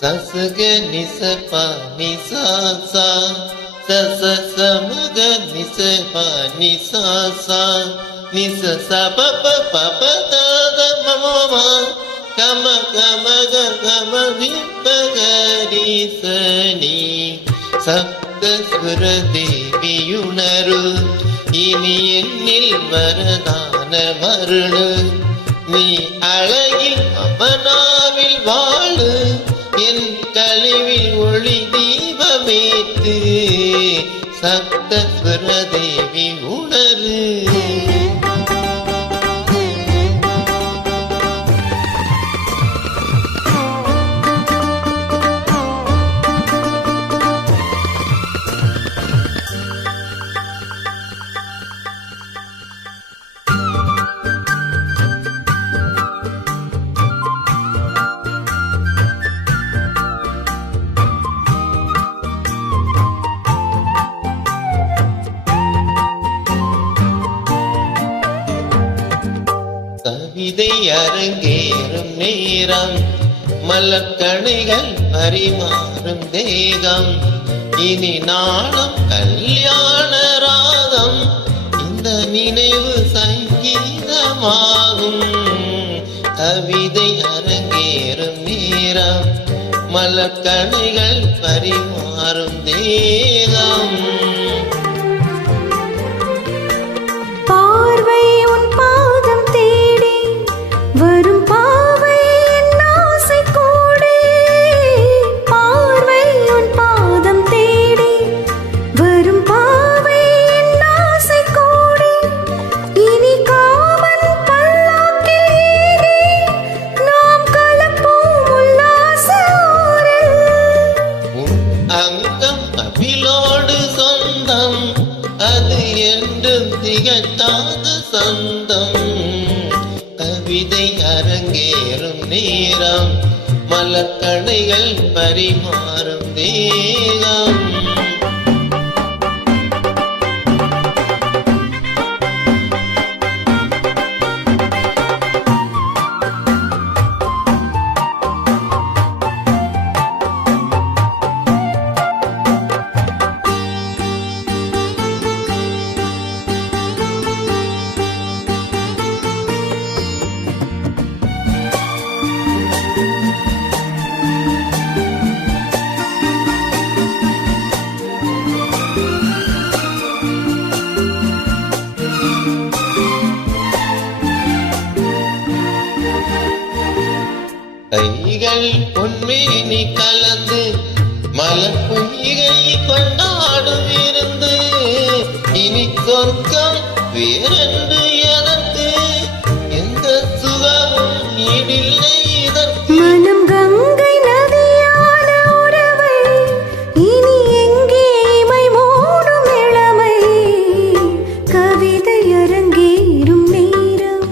சசுக நிசப நிசாசா சச சமக நிசப நிசாசா நிச சபப பபதத மமமா கம கமக கம விப்பகரீசனி சப்தஸ்வர தேவியுணரு இனி என்னில் வரதான மருளு நீ அழகில் அமனாவில் வாழு என் கழிவில் ஒளி தீபமேத்து சப்தஸ்வர தேவி உணரு. கவிதை அரங்கேறும் நேரம் மலர்கணைகள் பரிமாறும் தேகம் இனி நாளும் கல்யாண ராகம் இந்த நினைவு சங்கீதமாகும். கவிதை அரங்கேறும் நேரம் மலர்கணைகள் பரிமாறும் தேகம். அது என்றும் திகட்டாத சொந்தம். கவிதை அரங்கேறும் நேரம் மலர்கணைகள் பரிமாறும் தேகம். கைகள் பொன்மேனி கலந்து மலர் பொய்கை கொண்டாடும் இருந்து இனி சொர்க்கம் வேறென்று எனக்கு எந்த சுகமும் ஈடில்லை இதற்கு. மனம் கங்கை நதியான உறவை இனி எங்கே இமை மூடும் இளமை. கவிதை அரங்கேறும் நேரம்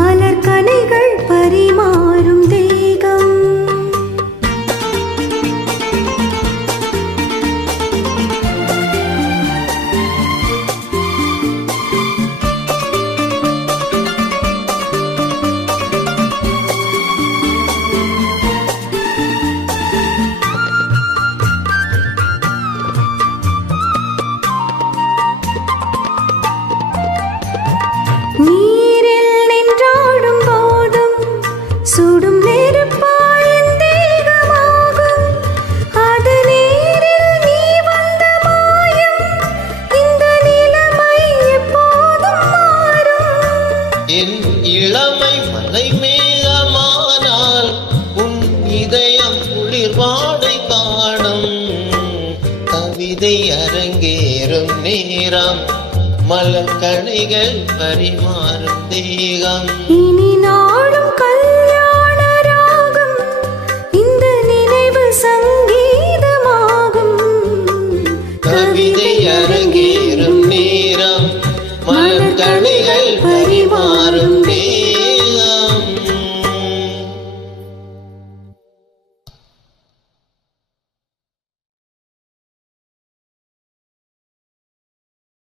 மலர்கணைகள் பரிமாறும் தேகம். நீரில் நின்றாடும் போதும் சுடும் நெருப்பாயின் தேகமாகும். அது நீரில் நீ வந்த மாயம் இந்த நிலைமை எப்போதும் மாறும். என் இளமை மலை மேகமானால் உன் இதயம் குளிர்வாடை காணும். கவிதை அரங்கேறும் நேரம் மலர்கணைகள் பரிமாறும் தேகம். இனி நாளும் கல்யாண ராகம் இந்த நினைவு சங்கீதமாகும். கவிதை